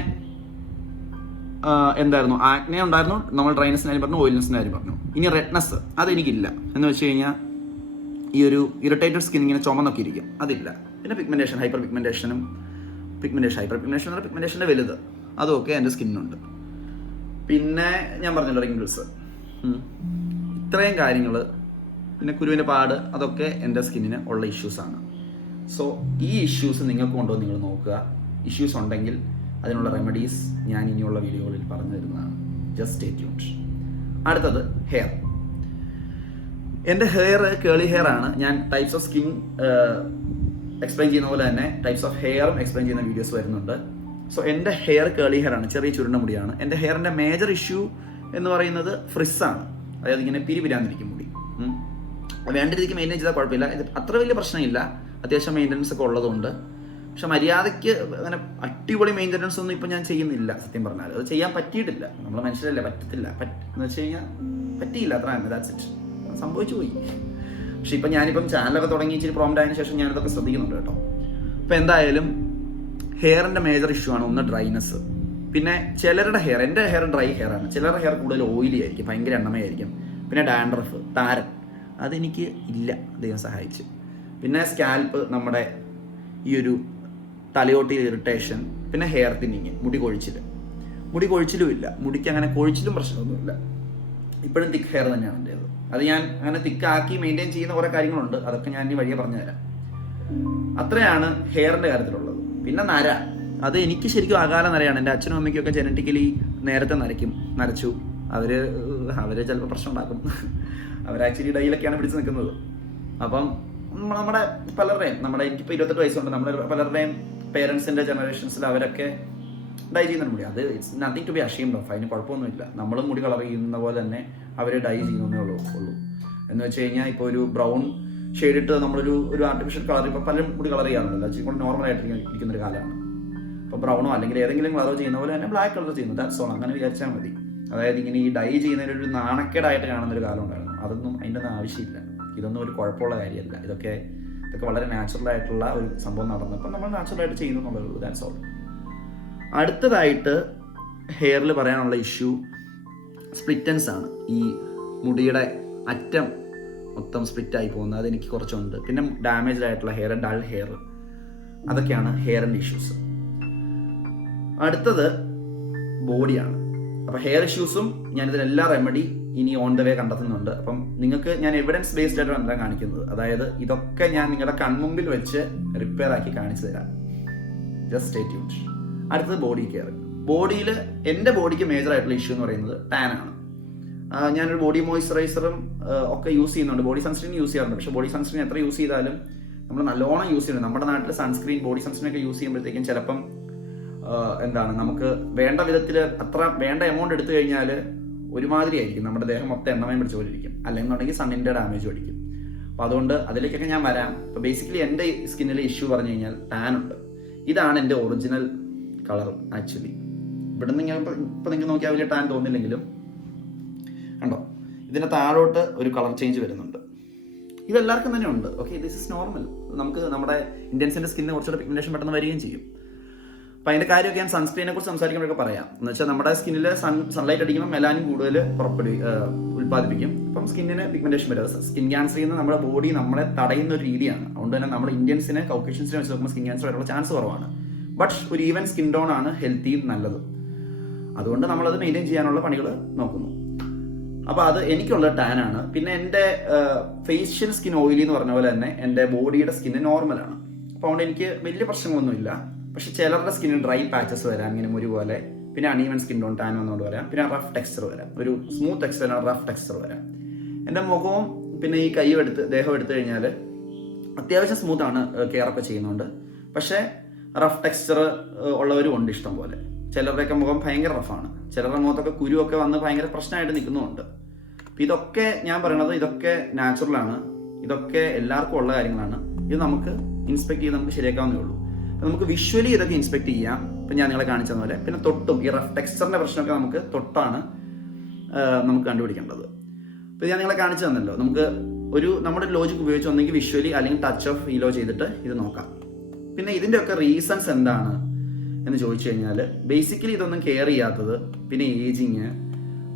എന്തായിരുന്നു, ആക്നെ ഉണ്ടായിരുന്നു, നമ്മൾ ഡ്രൈനെസ്സിൻ്റെ കാര്യം പറഞ്ഞു, ഓയിൽനെസ്സിൻ്റെ കാര്യം പറഞ്ഞു. ഇനി റെഡ്നെസ്, അതെനിക്കില്ല. എന്ന് വെച്ച് കഴിഞ്ഞാൽ ഈ ഒരു ഇറിറ്റേറ്റഡ് സ്കിൻ ഇങ്ങനെ ചുമന്നൊക്കെ ഇരിക്കും, അതില്ല. പിന്നെ പിഗ്മെന്റേഷൻ, ഹൈപ്പർ പിഗ്മെന്റേഷൻ്റെ വലുത്, അതുമൊക്കെ എൻ്റെ സ്കിന്നുണ്ട്. പിന്നെ ഞാൻ പറഞ്ഞല്ലോ റിങ്കിൾസ്, ഇത്രയും കാര്യങ്ങൾ. പിന്നെ കുരുവിൻ്റെ പാട്, അതൊക്കെ എൻ്റെ സ്കിന്നിന് ഉള്ള ഇഷ്യൂസാണ്. സോ ഈ ഇഷ്യൂസ് നിങ്ങൾക്ക് കൊണ്ടുവന്ന് നിങ്ങൾ നോക്കുക. ഇഷ്യൂസ് ഉണ്ടെങ്കിൽ അതിനുള്ള റെമഡീസ് ഞാൻ ഇനിയുള്ള വീഡിയോകളിൽ പറഞ്ഞു തരുന്നതാണ്. Just stay tuned. അടുത്തത് ഹെയർ. എൻ്റെ ഹെയർ കേളി ഹെയർ ആണ്. ഞാൻ ടൈപ്സ് ഓഫ് സ്കിൻ എക്സ്പ്ലെയിൻ ചെയ്യുന്ന പോലെ തന്നെ ടൈപ്സ് ഓഫ് ഹെയറും എക്സ്പ്ലെയിൻ ചെയ്യുന്ന വീഡിയോസ് വരുന്നുണ്ട്. സോ എൻ്റെ ഹെയർ കേളി ഹെയർ ആണ്, ചെറിയ ചുരുണ്ട മുടിയാണ്. എൻ്റെ ഹെയറിൻ്റെ മേജർ ഇഷ്യൂ എന്ന് പറയുന്നത് ഫ്രിസ്സാണ്. അതായത് ഇങ്ങനെ പിരിപിരാന്നിരിക്കും മുടി. വേണ്ട രീതിക്ക് മെയിൻറ്റെയിൻ ചെയ്താൽ കുഴപ്പമില്ല. ഇത് അത്ര വലിയ പ്രശ്നമില്ല, അത്യാവശ്യം മെയിൻ്റനൻസ് ഒക്കെ ഉള്ളതുകൊണ്ട്. പക്ഷെ മര്യാദയ്ക്ക് അങ്ങനെ അടിപൊളി മെയിൻ്റനൻസ് ഒന്നും ഇപ്പം ഞാൻ ചെയ്യുന്നില്ല. സത്യം പറഞ്ഞാൽ അത് ചെയ്യാൻ പറ്റിയിട്ടില്ല. നമ്മൾ മനുഷ്യരല്ലേ, പറ്റത്തില്ല. എന്ന് വെച്ച് കഴിഞ്ഞാൽ പറ്റിയില്ല, അത്ര തന്നെ. ദാറ്റ്സ് ഇറ്റ്, സംഭവിച്ചു പോയി. പക്ഷെ ഇപ്പം ഞാനിപ്പം ചാനലൊക്കെ തുടങ്ങി ഇച്ചിരി പ്രോംപ്റ്റ് ആയതിനു ശേഷം ഞാനിതൊക്കെ ശ്രദ്ധിക്കുന്നുണ്ട് കേട്ടോ. അപ്പം എന്തായാലും ഹെയറിൻ്റെ മേജർ ഇഷ്യൂ ആണ് ഒന്ന് ഡ്രൈനെസ്. പിന്നെ ചിലരുടെ ഹെയർ, എൻ്റെ ഹെയർ ഡ്രൈ ഹെയർ ആണ്, ചിലരുടെ ഹെയർ കൂടുതൽ ഓയിലി ആയിരിക്കും, ഭയങ്കര എണ്ണമയായിരിക്കും. പിന്നെ ഡാൻഡ്രഫ്, താരൻ, അതെനിക്ക് ഇല്ല, ദൈവം സഹായിച്ച്. പിന്നെ സ്കാൽപ്പ്, നമ്മുടെ ഈ ഒരു തലയോട്ടി ഇറിറ്റേഷൻ, പിന്നെ ഹെയർ തിന്നിങ്, മുടി കൊഴിച്ചിൽ, മുടി കൊഴിച്ചിലും ഇല്ല, മുടിക്ക് അങ്ങനെ കൊഴിച്ചിലും പ്രശ്നമൊന്നുമില്ല. ഇപ്പോഴും തിക്ക് ഹെയർ തന്നെയാണ് എൻ്റേത്. അത് ഞാൻ അങ്ങനെ തിക്കാക്കി മെയിൻറ്റെയിൻ ചെയ്യുന്ന കുറേ കാര്യങ്ങളുണ്ട്, അതൊക്കെ ഞാൻ ഇനി വഴിയെ പറഞ്ഞു തരാം. അത്രയാണ് ഹെയറിൻ്റെ കാര്യത്തിലുള്ളത്. പിന്നെ നര, അത് എനിക്ക് ശരിക്കും അകാല നരയാണ്. എൻ്റെ അച്ഛനും അമ്മയ്ക്കും ഒക്കെ ജനറ്റിക്കലി നേരത്തെ നരച്ചു. അവർ ചിലപ്പോൾ പ്രശ്നം ഉണ്ടാക്കും. അവർ ആക്ച്വലി ഡൈയിലൊക്കെയാണ് പിടിച്ച് നിൽക്കുന്നത്. അപ്പം നമ്മുടെ പലരുടെയും, എനിക്കിപ്പോൾ 28 വയസ്സുണ്ട്, നമ്മുടെ പലരുടെയും പേരൻസിൻ്റെ ജനറേഷൻസിൽ അവരൊക്കെ ഡൈ ചെയ്യുന്ന മുടി. അത് it's nothing to be ashamed of. അതിന് കുഴപ്പമൊന്നുമില്ല. നമ്മളും മുടി കളർ ചെയ്യുന്ന പോലെ തന്നെ അവർ ഡൈ ചെയ്യുന്നതേ ഉള്ളൂ. എന്ന് വെച്ച് കഴിഞ്ഞാൽ ഇപ്പോൾ ഒരു ബ്രൗൺ ഷെയ്ഡ് ഇട്ട് നമ്മളൊരു ആർട്ടിഫിഷ്യൽ കളർ ഇപ്പോൾ പലരും മുടി കളർ ചെയ്യാറുണ്ടല്ലോ, അതുകൊണ്ട് നോർമലായിട്ട് ഇരിക്കുന്നൊരു കാലമാണ്. ഇപ്പോൾ ബ്രൗണോ അല്ലെങ്കിൽ ഏതെങ്കിലും കളർ ചെയ്യുന്ന പോലെ തന്നെ ബ്ലാക്ക് കളർ ചെയ്യുന്നു. That's all. അങ്ങനെ വിചാരിച്ചാൽ മതി. അതായത് ഇങ്ങനെ ഈ ഡൈ ചെയ്യുന്നതിനൊരു നാണക്കേടായിട്ട് കാണുന്നൊരു കാലം ഉണ്ടായിരുന്നു. അതൊന്നും അതിൻ്റെ ഒന്നും ആവശ്യമില്ല. ഇതൊന്നും ഒരു കുഴപ്പമുള്ള കാര്യമല്ല. ഇതൊക്കെ വളരെ നാച്ചുറൽ ആയിട്ടുള്ള ഒരു സംഭവം നടന്നപ്പോൾ നമ്മൾ നാച്ചുറലായിട്ട് ചെയ്യുന്നു എന്നുള്ളൂ. That's all. അടുത്തതായിട്ട് ഹെയറിൽ പറയാനുള്ള ഇഷ്യൂ സ്പ്ലിറ്റൻസ് ആണ്. ഈ മുടിയുടെ അറ്റം മൊത്തം സ്പ്ലിറ്റായി പോകുന്നത് അതെനിക്ക് കുറച്ചുണ്ട്. പിന്നെ ഡാമേജ്ഡ് ആയിട്ടുള്ള ഹെയർ, ഡൾ ഹെയർ, അതൊക്കെയാണ് ഹെയറിൻ്റെ ഇഷ്യൂസ്. അടുത്തത് ബോഡിയാണ്. അപ്പോൾ ഹെയർ ഇഷ്യൂസും ഞാനിതിനെല്ലാം റെമഡി ഇനി ഓൺ ദ വേ കണ്ടെത്തുന്നുണ്ട്. അപ്പം നിങ്ങൾക്ക് ഞാൻ എവിഡൻസ് ബേസ്ഡ് ആയിട്ടാണ് എല്ലാം കാണിക്കുന്നത്. അതായത് ഇതൊക്കെ ഞാൻ നിങ്ങളുടെ കൺമുമ്പിൽ വെച്ച് റിപ്പയർ ആക്കി കാണിച്ചു തരാം. Just stay tuned. അടുത്തത് ബോഡി കെയർ. ബോഡിയിൽ എൻ്റെ ബോഡിക്ക് മേജർ ആയിട്ടുള്ള ഇഷ്യൂ എന്ന് പറയുന്നത് ടാൻ ആണ്. ഞാനൊരു ബോഡി മോയ്സ്ചറൈസറും ഒക്കെ യൂസ് ചെയ്യുന്നുണ്ട്, ബോഡി സൺസ്ക്രീൻ യൂസ് ചെയ്യാറുണ്ട്. പക്ഷേ ബോഡി സൺസ്ക്രീൻ എത്ര യൂസ് ചെയ്താലും നമ്മൾ നല്ലോണം യൂസ് ചെയ്യുന്നത്, നമ്മുടെ നാട്ടിൽ സൺസ്ക്രീൻ ബോഡി സൺസ്ക്രീൻ ഒക്കെ യൂസ് ചെയ്യുമ്പോഴത്തേക്കും ചിലപ്പം നമുക്ക് വേണ്ട വിധത്തിൽ അത്ര വേണ്ട എമൗണ്ട് എടുത്തു കഴിഞ്ഞാൽ ഒരുമാതിരി ആയിരിക്കും, നമ്മുടെ ദേഹം മൊത്തം എണ്ണമയം പിടിച്ച പോലെ ഇരിക്കും, അല്ലെന്നുണ്ടെങ്കിൽ സണ്ണിൻ്റെ ഡാമേജ് അടിക്കും. അപ്പോൾ അതുകൊണ്ട് അതിലേക്കൊക്കെ ഞാൻ വരാം. ഇപ്പോൾ ബേസിക്കലി എൻ്റെ സ്കിന്നിലെ ഇഷ്യൂ പറഞ്ഞു കഴിഞ്ഞാൽ ടാൻ ഉണ്ട്. ഇതാണ് എൻ്റെ ഒറിജിനൽ കളർ. ആക്ച്വലി ഇവിടെ നിന്ന് ഇപ്പോൾ നിങ്ങൾക്ക് നോക്കിയാൽ വലിയ ടാൻ തോന്നില്ലെങ്കിലും കണ്ടോ, ഇതിൻ്റെ താഴോട്ട് ഒരു കളർ ചേഞ്ച് വരുന്നുണ്ട്. ഇതെല്ലാവർക്കും തന്നെ ഉണ്ട്. Okay, this is normal. നമുക്ക് നമ്മുടെ ഇന്ത്യൻസിൻ്റെ സ്കിന്നിന് കുറച്ചുകൂടെ പിഗ്മെന്റേഷൻ പെട്ടെന്ന് വരികയും ചെയ്യും. അപ്പോൾ അതിൻ്റെ കാര്യമൊക്കെ ഞാൻ സൺസ്ക്രീനെ കുറിച്ച് സംസാരിക്കുമ്പോഴൊക്കെ പറയാം. എന്ന് വെച്ചാൽ നമ്മുടെ സ്കിന്നിൽ സൺലൈറ്റ് അടിക്കുമ്പോൾ മെലാനിൻ കൂടുതൽ ഉൽപ്പാദിപ്പിക്കും. അപ്പം സ്കിന്നിന് പിഗ്മെന്റേഷൻ വരും. സ്കിൻ ക്യാൻസർ ചെയ്യുന്ന നമ്മുടെ ബോഡി നമ്മളെ തടയുന്ന ഒരു രീതിയാണ്. അതുകൊണ്ട് തന്നെ നമ്മുടെ ഇന്ത്യൻസിനെ കൗക്കേഷ്യൻസിനെ വെച്ച് നോക്കുമ്പോൾ സ്കിൻ ക്യാൻസർ വരാനുള്ള ചാൻസ് കുറവാണ്. ബട്ട് ഒരു ഈവൻ സ്കിൻ ടോൺ ആണ് ഹെൽത്തിയും നല്ലത്. അതുകൊണ്ട് നമ്മളത് മെയിൻറ്റെയിൻ ചെയ്യാനുള്ള പണികൾ നോക്കുന്നു. അപ്പോൾ അത് എനിക്കുള്ള ടാൻ ആണ്. പിന്നെ എൻ്റെ ഫേഷ്യൽ സ്കിൻ ഓയിലി എന്ന് പറഞ്ഞ പോലെ തന്നെ എൻ്റെ ബോഡിയുടെ സ്കിന്ന് നോർമലാണ്. അപ്പോൾ അതുകൊണ്ട് എനിക്ക് വലിയ പ്രശ്നങ്ങളൊന്നുമില്ല. പക്ഷെ ചിലരുടെ സ്കിന്നിൽ ഡ്രൈ പാച്ചസ് വരാം, ഇങ്ങനെ മുരി പോലെ. പിന്നെ അൺഈവൻ സ്കിൻ ടോൺ ടാൻ വന്നുകൊണ്ട് വരാം. പിന്നെ റഫ് ടെക്സ്ചർ വരാം, ഒരു സ്മൂത്ത് ടെക്സ്ചർ, റഫ് ടെക്സ്ചർ വരാം. എൻ്റെ മുഖവും പിന്നെ ഈ ദേഹം എടുത്തു കഴിഞ്ഞാൽ അത്യാവശ്യം സ്മൂത്താണ്, കെയർ ഒക്കെ ചെയ്യുന്നുണ്ട്. പക്ഷേ റഫ് ടെക്സ്ചർ ഉള്ളവരും ഉണ്ട് ഇഷ്ടം പോലെ. ചിലരുടെയൊക്കെ മുഖം ഭയങ്കര റഫാണ്, ചിലരുടെ മുഖത്തൊക്കെ കുരുവൊക്കെ വന്ന് ഭയങ്കര പ്രശ്നമായിട്ട് നിൽക്കുന്നുമുണ്ട്. അപ്പം ഇതൊക്കെ ഞാൻ പറയണത് ഇതൊക്കെ നാച്ചുറലാണ്, ഇതൊക്കെ എല്ലാവർക്കും ഉള്ള കാര്യങ്ങളാണ്. ഇത് നമുക്ക് ഇൻസ്പെക്ട് ചെയ്ത് നമുക്ക് ശരിയാക്കാവുന്നേ ഉള്ളൂ. അപ്പം നമുക്ക് വിഷ്വലി ഇതൊക്കെ ഇൻസ്പെക്ട് ചെയ്യാം. ഇപ്പം ഞാൻ നിങ്ങളെ കാണിച്ചത് പോലെ. പിന്നെ തൊട്ടും ഈ റഫ് ടെക്സ്ചറിൻ്റെ പ്രശ്നമൊക്കെ നമുക്ക് തൊട്ടാണ് നമുക്ക് കണ്ടുപിടിക്കേണ്ടത്. ഇപ്പം ഞാൻ നിങ്ങളെ കാണിച്ചു തന്നല്ലോ. നമുക്ക് നമ്മുടെ ലോജിക് ഉപയോഗിച്ച് ഒന്നെങ്കിൽ വിഷ്വലി അല്ലെങ്കിൽ ടച്ച് ഓഫ് ഫീലോ ചെയ്തിട്ട് ഇത് നോക്കാം. പിന്നെ ഇതിൻ്റെയൊക്കെ റീസൺസ് എന്താണ് എന്ന് ചോദിച്ചു കഴിഞ്ഞാൽ ബേസിക്കലി ഇതൊന്നും കെയർ ചെയ്യാത്തത്, പിന്നെ ഏജിങ്,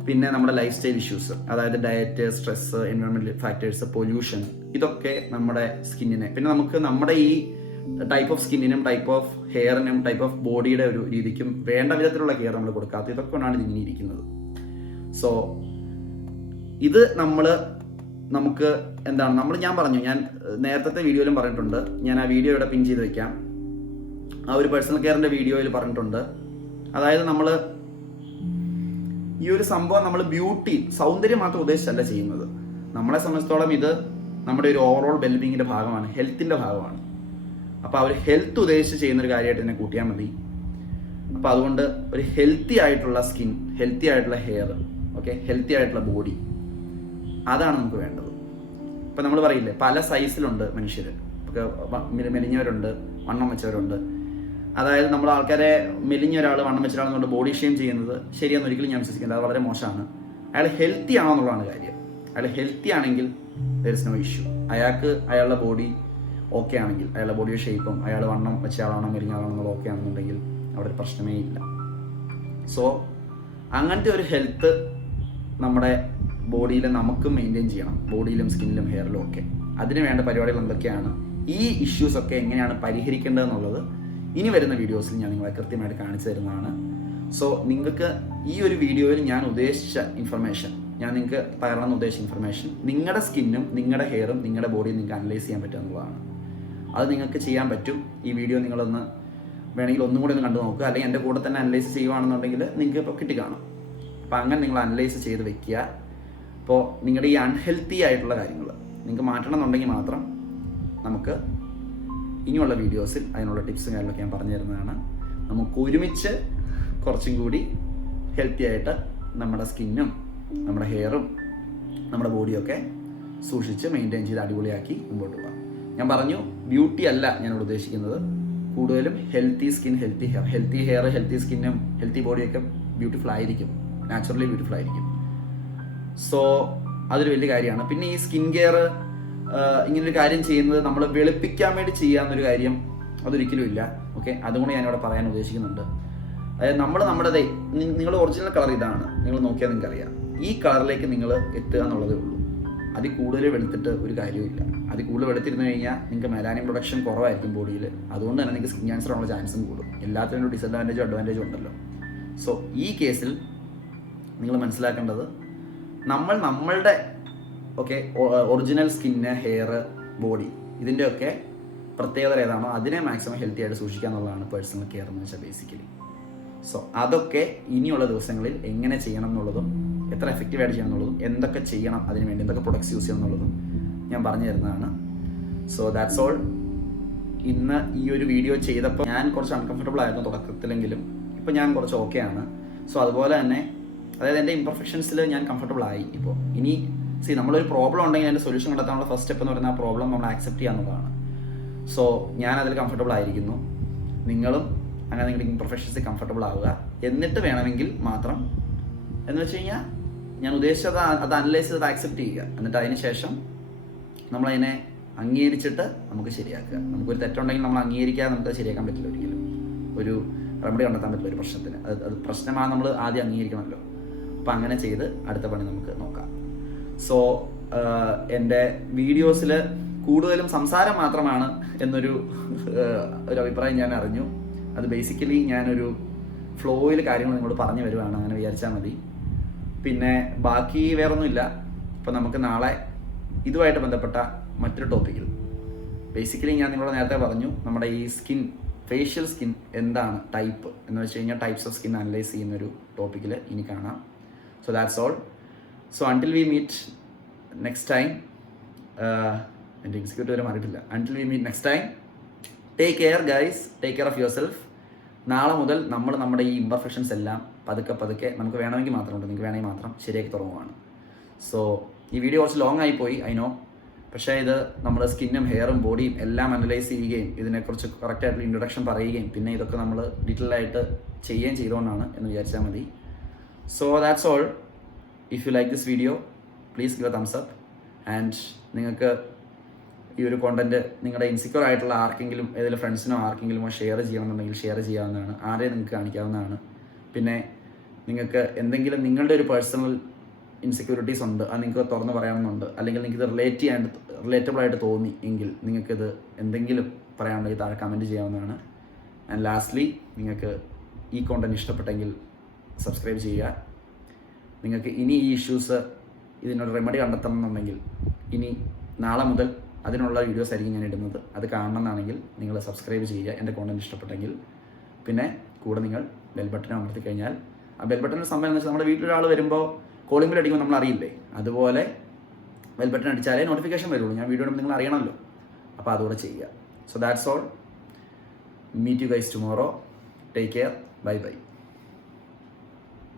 പിന്നെ നമ്മുടെ ലൈഫ് സ്റ്റൈൽ ഇഷ്യൂസ്, അതായത് diet, stress, environmental factors, pollution, ഇതൊക്കെ നമ്മുടെ സ്കിന്നിനെ, പിന്നെ നമുക്ക് നമ്മുടെ ഈ ടൈപ്പ് ഓഫ് സ്കിന്നിനും ടൈപ്പ് ഓഫ് ഹെയറിനും ടൈപ്പ് ഓഫ് ബോഡിയുടെ ഒരു രീതിക്കും വേണ്ട വിധത്തിലുള്ള കെയർ നമ്മൾ കൊടുക്കാത്ത, ഇതൊക്കെ കൊണ്ടാണ് ഇതിങ്ങനെ ഇരിക്കുന്നത്. സോ ഇത് നമുക്ക് എന്താണ് ഞാൻ പറഞ്ഞു, ഞാൻ നേരത്തെ വീഡിയോയിലും പറഞ്ഞിട്ടുണ്ട്, ഞാൻ ആ വീഡിയോ ഇവിടെ പിൻ ചെയ്ത് വെക്കാം. ആ ഒരു പേഴ്സണൽ കെയറിൻ്റെ വീഡിയോയിൽ പറഞ്ഞിട്ടുണ്ട്. അതായത് നമ്മൾ ഈ ഒരു സംഭവം നമ്മൾ ബ്യൂട്ടി, സൗന്ദര്യം മാത്രം ഉദ്ദേശിച്ചല്ല ചെയ്യുന്നത്. നമ്മളെ സംബന്ധിച്ചിടത്തോളം ഇത് നമ്മുടെ ഒരു ഓവറോൾ വെൽബീങ്ങിൻ്റെ ഭാഗമാണ്, ഹെൽത്തിൻ്റെ ഭാഗമാണ്. അപ്പോൾ ആ ഒരു ഹെൽത്ത് ഉദ്ദേശിച്ച് ചെയ്യുന്നൊരു കാര്യമായിട്ട് തന്നെ കൂട്ടിയാൽ മതി. അപ്പോൾ അതുകൊണ്ട് ഒരു ഹെൽത്തി ആയിട്ടുള്ള സ്കിൻ, ഹെൽത്തി ആയിട്ടുള്ള ഹെയർ, ഓക്കെ, ഹെൽത്തി ആയിട്ടുള്ള ബോഡി, അതാണ് നമുക്ക് വേണ്ടത്. ഇപ്പം നമ്മൾ പറയില്ലേ, പല സൈസിലുണ്ട് മനുഷ്യർ. മെലിഞ്ഞവരുണ്ട്, വണ്ണം വെച്ചവരുണ്ട്. അതായത് നമ്മൾ ആൾക്കാരെ മെലിഞ്ഞ ഒരാൾ വണ്ണം വെച്ച ഒരാളെന്നുകൊണ്ട് ബോഡി ഷെയിം ചെയ്യുന്നത് ശരിയാണെന്ന് ഒരിക്കലും ഞാൻ വിശ്വസിക്കുന്നത്. അത് വളരെ മോശമാണ്. അയാൾ ഹെൽത്തി ആണോ എന്നുള്ളതാണ് കാര്യം. അയാൾ ഹെൽത്തി ആണെങ്കിൽ ദർ ഇസ് നോ ഇഷ്യൂ. അയാളുടെ ബോഡി ഓക്കെ ആണെങ്കിൽ, അയാളുടെ ബോഡിയുടെ ഷേപ്പും അയാൾ വണ്ണം വെച്ച ആളാണോ മെലിഞ്ഞ ആളാണോ എന്നുള്ളത് ഓക്കെ ആണെന്നുണ്ടെങ്കിൽ അവിടെ ഒരു പ്രശ്നമേ ഇല്ല. സോ അങ്ങനത്തെ ഒരു ഹെൽത്ത് നമ്മുടെ ബോഡിയിൽ നമുക്ക് മെയിൻറ്റെയിൻ ചെയ്യണം, ബോഡിയിലും സ്കിന്നിലും ഹെയറിലും ഒക്കെ. അതിന് വേണ്ട പരിപാടികൾ എന്തൊക്കെയാണ്, ഈ ഇഷ്യൂസൊക്കെ എങ്ങനെയാണ് പരിഹരിക്കേണ്ടതെന്നുള്ളത് ഇനി വരുന്ന വീഡിയോസിൽ ഞാൻ നിങ്ങളെ കൃത്യമായിട്ട് കാണിച്ചു തരുന്നതാണ്. സോ നിങ്ങൾക്ക് ഈ ഒരു വീഡിയോയിൽ ഞാൻ ഉദ്ദേശിച്ച ഇൻഫർമേഷൻ, ഞാൻ നിങ്ങൾക്ക് പകരണമെന്ന് ഉദ്ദേശിച്ച ഇൻഫർമേഷൻ നിങ്ങളുടെ സ്കിന്നും നിങ്ങളുടെ ഹെയറും നിങ്ങളുടെ ബോഡിയും നിങ്ങൾക്ക് അനലൈസ് ചെയ്യാൻ പറ്റുക എന്നുള്ളതാണ്. അത് നിങ്ങൾക്ക് ചെയ്യാൻ പറ്റും. ഈ വീഡിയോ നിങ്ങളൊന്ന് വേണമെങ്കിൽ ഒന്നും കൂടി ഒന്ന് കണ്ടു നോക്കുക, അല്ലെങ്കിൽ എൻ്റെ കൂടെ തന്നെ അനലൈസ് ചെയ്യുകയാണെന്നുണ്ടെങ്കിൽ നിങ്ങൾക്ക് ഇപ്പോൾ കിട്ടിക്കാണും. അപ്പോൾ അങ്ങനെ നിങ്ങൾ അനലൈസ് ചെയ്ത് വെക്കുക. അപ്പോൾ നിങ്ങളുടെ ഈ അൺഹെൽത്തി ആയിട്ടുള്ള കാര്യങ്ങൾ നിങ്ങൾക്ക് മാറ്റണം എന്നുണ്ടെങ്കിൽ മാത്രം നമുക്ക് ഇനിയുള്ള വീഡിയോസിൽ അതിനുള്ള ടിപ്സും കാര്യങ്ങളൊക്കെ ഞാൻ പറഞ്ഞു തരുന്നതാണ്. നമുക്ക് ഒരുമിച്ച് കുറച്ചും കൂടി ഹെൽത്തി ആയിട്ട് നമ്മുടെ സ്കിന്നും നമ്മുടെ ഹെയറും നമ്മുടെ ബോഡിയൊക്കെ സൂക്ഷിച്ച് മെയിൻറ്റെയിൻ ചെയ്ത് അടിപൊളിയാക്കി മുമ്പോട്ട് പോകാം. ഞാൻ പറഞ്ഞു, ബ്യൂട്ടി അല്ല ഞാനിവിടെ ഉദ്ദേശിക്കുന്നത്, കൂടുതലും healthy skin, healthy hair, healthy hair, healthy സ്കിന്നും ഹെൽത്തി ബോഡിയൊക്കെ ബ്യൂട്ടിഫുൾ ആയിരിക്കും, നാച്ചുറലി ബ്യൂട്ടിഫുൾ ആയിരിക്കും. സോ അതൊരു വലിയ കാര്യമാണ്. പിന്നെ ഈ സ്കിൻ കെയർ ഇങ്ങനൊരു കാര്യം ചെയ്യുന്നത് നമ്മൾ വെളുപ്പിക്കാൻ വേണ്ടി ചെയ്യാവുന്നൊരു കാര്യം അതൊരിക്കലും ഇല്ല. ഓക്കെ, അതുകൊണ്ട് ഞാനിവിടെ പറയാൻ ഉദ്ദേശിക്കുന്നുണ്ട്. അതായത് നമ്മുടെ നിങ്ങളുടെ ഒറിജിനൽ കളർ ഇതാണ്, നിങ്ങൾ നോക്കിയാൽ നിങ്ങൾക്ക് അറിയാം. ഈ കളറിലേക്ക് നിങ്ങൾ എത്തുക എന്നുള്ളതേ ഉള്ളൂ. അതിൽ കൂടുതൽ വെളുത്തിട്ട് ഒരു കാര്യമില്ല. അതിൽ കൂടുതൽ വെളുത്തിരുന്നു കഴിഞ്ഞാൽ നിങ്ങൾക്ക് മെലാനിൻ പ്രൊഡക്ഷൻ കുറവായിരിക്കും ബോഡിയിൽ. അതുകൊണ്ട് തന്നെ നിങ്ങൾക്ക് സ്കിൻ ക്യാൻസർ ഉള്ള ചാൻസും കൂടും. എല്ലാത്തിനും ഒരു ഡിസഡ്വാൻറ്റേജും അഡ്വാൻറ്റേജും ഉണ്ടല്ലോ. സോ ഈ കേസിൽ നിങ്ങൾ മനസ്സിലാക്കേണ്ടത്, നമ്മളുടെ ഒറിജിനൽ സ്കിന്ന്, ഹെയർ, ബോഡി ഇതിൻ്റെയൊക്കെ പ്രത്യേകത ഏതാണോ അതിനെ മാക്സിമം ഹെൽത്തി ആയിട്ട് സൂക്ഷിക്കുക എന്നുള്ളതാണ് പേഴ്സണൽ കെയർ എന്ന് വെച്ചാൽ ബേസിക്കലി. സോ അതൊക്കെ ഇനിയുള്ള ദിവസങ്ങളിൽ എങ്ങനെ ചെയ്യണം എന്നുള്ളതും എത്ര എഫക്റ്റീവായിട്ട് ചെയ്യണം എന്നുള്ളതും എന്തൊക്കെ ചെയ്യണം അതിന് വേണ്ടി എന്തൊക്കെ പ്രൊഡക്ട്സ് യൂസ് ചെയ്യണം എന്നുള്ളതും ഞാൻ പറഞ്ഞു തരുന്നതാണ്. So that's all. ഇന്ന് ഈ ഒരു വീഡിയോ ചെയ്തപ്പോൾ ഞാൻ കുറച്ച് അൺകംഫർട്ടബിൾ ആയിരുന്നു തുടക്കത്തിലെങ്കിലും, ഇപ്പം ഞാൻ കുറച്ച് ഓക്കെ ആണ്. സോ അതുപോലെ തന്നെ അതായത് എൻ്റെ ഇംപെർഫെക്ഷൻസിൽ ഞാൻ കംഫർട്ടബിൾ ആയി. ഇപ്പോൾ ഇനി നമ്മളൊരു പ്രോബ്ലം ഉണ്ടെങ്കിൽ അതിൻ്റെ സൊല്യൂഷൻ കണ്ടെത്താനുള്ള ഫസ്റ്റ് സ്റ്റെപ്പ് എന്ന് പറയുന്നത് ആ പ്രോബ്ലം നമ്മൾ ആക്സെപ്റ്റ് ചെയ്യാന്നുള്ളതാണ്. സോ ഞാൻ അതിൽ കംഫർട്ടബിൾ ആയിരിക്കുന്നു. നിങ്ങളും അങ്ങനെ നിങ്ങളുടെ ഇംപെർഫെക്ഷൻസിൽ കംഫർട്ടബിൾ ആവുക. എന്നിട്ട് വേണമെങ്കിൽ മാത്രം എന്ന് വെച്ച് കഴിഞ്ഞാൽ ഞാൻ ഉദ്ദേശിച്ചത് അത് അനലൈസ് ചെയ്ത് ആക്സെപ്റ്റ് ചെയ്യുക. എന്നിട്ട് അതിന് ശേഷം നമ്മളതിനെ അംഗീകരിച്ചിട്ട് നമുക്ക് ശരിയാക്കുക. നമുക്കൊരു തെറ്റുണ്ടെങ്കിൽ നമ്മൾ അംഗീകരിക്കാതെ നമുക്കത് ശരിയാക്കാൻ പറ്റില്ല ഒരിക്കലും. ഒരു റെമഡി കണ്ടെത്താൻ പറ്റില്ല ഒരു പ്രശ്നത്തിന്. അത് പ്രശ്നമാണ്, നമ്മൾ ആദ്യം അംഗീകരിക്കണമല്ലോ. അപ്പോൾ അങ്ങനെ ചെയ്ത് അടുത്ത പണി നമുക്ക് നോക്കാം. സോ എൻ്റെ വീഡിയോസിൽ കൂടുതലും സംസാരം മാത്രമാണ് എന്നൊരു അഭിപ്രായം ഞാൻ അറിഞ്ഞു. അത് ബേസിക്കലി ഞാനൊരു ഫ്ലോയിൽ കാര്യങ്ങൾ നിങ്ങളോട് പറഞ്ഞു വരുവാണ്, അങ്ങനെ വിചാരിച്ചാൽ മതി. പിന്നെ ബാക്കി വേറൊന്നുമില്ല. ഇപ്പം നമുക്ക് നാളെ ഇതുമായിട്ട് ബന്ധപ്പെട്ട മറ്റൊരു ടോപ്പിക്കിൽ, ബേസിക്കലി ഞാൻ നിങ്ങളോട് നേരത്തെ പറഞ്ഞു നമ്മുടെ ഈ സ്കിൻ, ഫേഷ്യൽ സ്കിൻ എന്താണ് ടൈപ്പ് എന്ന് വെച്ച് കഴിഞ്ഞാൽ ടൈപ്സ് ഓഫ് സ്കിൻ അനലൈസ് ചെയ്യുന്നൊരു ടോപ്പിക്കിൽ ഇനി കാണാം. So that's all. So until we meet next time, എൻ്റെ എക്സിക്യൂട്ടീവ് വരെ മാറിയിട്ടില്ല. Until we meet next time, take care guys, take care of yourself. നാളെ മുതൽ നമ്മുടെ ഈ ഇംപെർഫെക്ഷൻസ് എല്ലാം പതുക്കെ നമുക്ക് വേണമെങ്കിൽ മാത്രമുണ്ട്, നിങ്ങൾക്ക് വേണമെങ്കിൽ മാത്രം ശരിയാക്കി തുടങ്ങുവാണ്. സോ ഈ വീഡിയോ കുറച്ച് ലോങ് ആയിപ്പോയി, ഐ നോ. പക്ഷേ ഇത് നമ്മൾ സ്കിന്നും ഹെയറും ബോഡിയും എല്ലാം അനലൈസ് ചെയ്യുകയും ഇതിനെക്കുറിച്ച് കറക്റ്റായിട്ടുള്ള ഇൻട്രൊഡക്ഷൻ പറയുകയും പിന്നെ ഇതൊക്കെ നമ്മൾ ഡീറ്റെയിൽ ആയിട്ട് ചെയ്യുകയും ചെയ്തുകൊണ്ടാണ് എന്ന് വിചാരിച്ചാൽ മതി. So that's all. If you like this video please give A thumbs up. And നിങ്ങൾക്ക് ഈ ഒരു കോണ്ടന്റ് നിങ്ങളുടെ ഇൻസെക്യൂർ ആയിട്ടുള്ള ആർക്കെങ്കിലും, ഏതെങ്കിലും ഫ്രണ്ട്സിനോ ആർക്കെങ്കിലും ഷെയർ ചെയ്യണമെന്നുണ്ടെങ്കിൽ ഷെയർ ചെയ്യാവുന്നതാണ്. ആരെയും നിങ്ങൾക്ക് കാണിക്കാവുന്നതാണ്. പിന്നെ നിങ്ങൾക്ക് എന്തെങ്കിലും നിങ്ങളുടെ ഒരു പേഴ്സണൽ ഇൻസെക്യൂരിറ്റീസ് ഉണ്ട്, അത് നിങ്ങൾക്ക് തുറന്ന് പറയണമെന്നുണ്ട്, അല്ലെങ്കിൽ നിങ്ങൾക്ക് ഇത് റിലേറ്റബിൾ ആയിട്ട് തോന്നി എങ്കിൽ നിങ്ങൾക്കിത് എന്തെങ്കിലും പറയാനുണ്ടെങ്കിൽ താഴെ കമൻറ്റ് ചെയ്യാവുന്നതാണ്. ആൻഡ് ലാസ്റ്റ്ലി, നിങ്ങൾക്ക് ഈ കോണ്ടന്റ് ഇഷ്ടപ്പെട്ടെങ്കിൽ സബ്സ്ക്രൈബ് ചെയ്യുക. നിങ്ങൾക്ക് ഇനി ഈ ഇഷ്യൂസ് ഇതിനൊരു റെമഡി കണ്ടെത്തണമെന്നുണ്ടെങ്കിൽ ഇനി നാളെ മുതൽ അതിനുള്ള വീഡിയോസ് ആയിരിക്കും ഞാൻ ഇടുന്നത്. അത് കാണണമെന്നാണെങ്കിൽ നിങ്ങൾ സബ്സ്ക്രൈബ് ചെയ്യുക എൻ്റെ കോണ്ടന്റ് ഇഷ്ടപ്പെട്ടെങ്കിൽ. പിന്നെ കൂടെ നിങ്ങൾ ബെൽ ബട്ടൺ അമർത്തി കഴിഞ്ഞാൽ, ആ ബെൽ ബട്ടണിൻ്റെ സമയം എന്ന് വെച്ചാൽ നമ്മുടെ വീട്ടിലൊരാൾ വരുമ്പോൾ കോളിംഗ് ബെൽ അടിക്കുമ്പോൾ നമ്മൾ അറിയില്ലേ, അതുപോലെ ബെൽ ബട്ടൺ അടിച്ചാലേ നോട്ടിഫിക്കേഷൻ വരുള്ളൂ. ഞാൻ വീഡിയോ നിങ്ങൾ അറിയണമല്ലോ, അപ്പോൾ അതുകൂടെ ചെയ്യുക. So that's all. Meet you guys tomorrow. Take care. Bye by.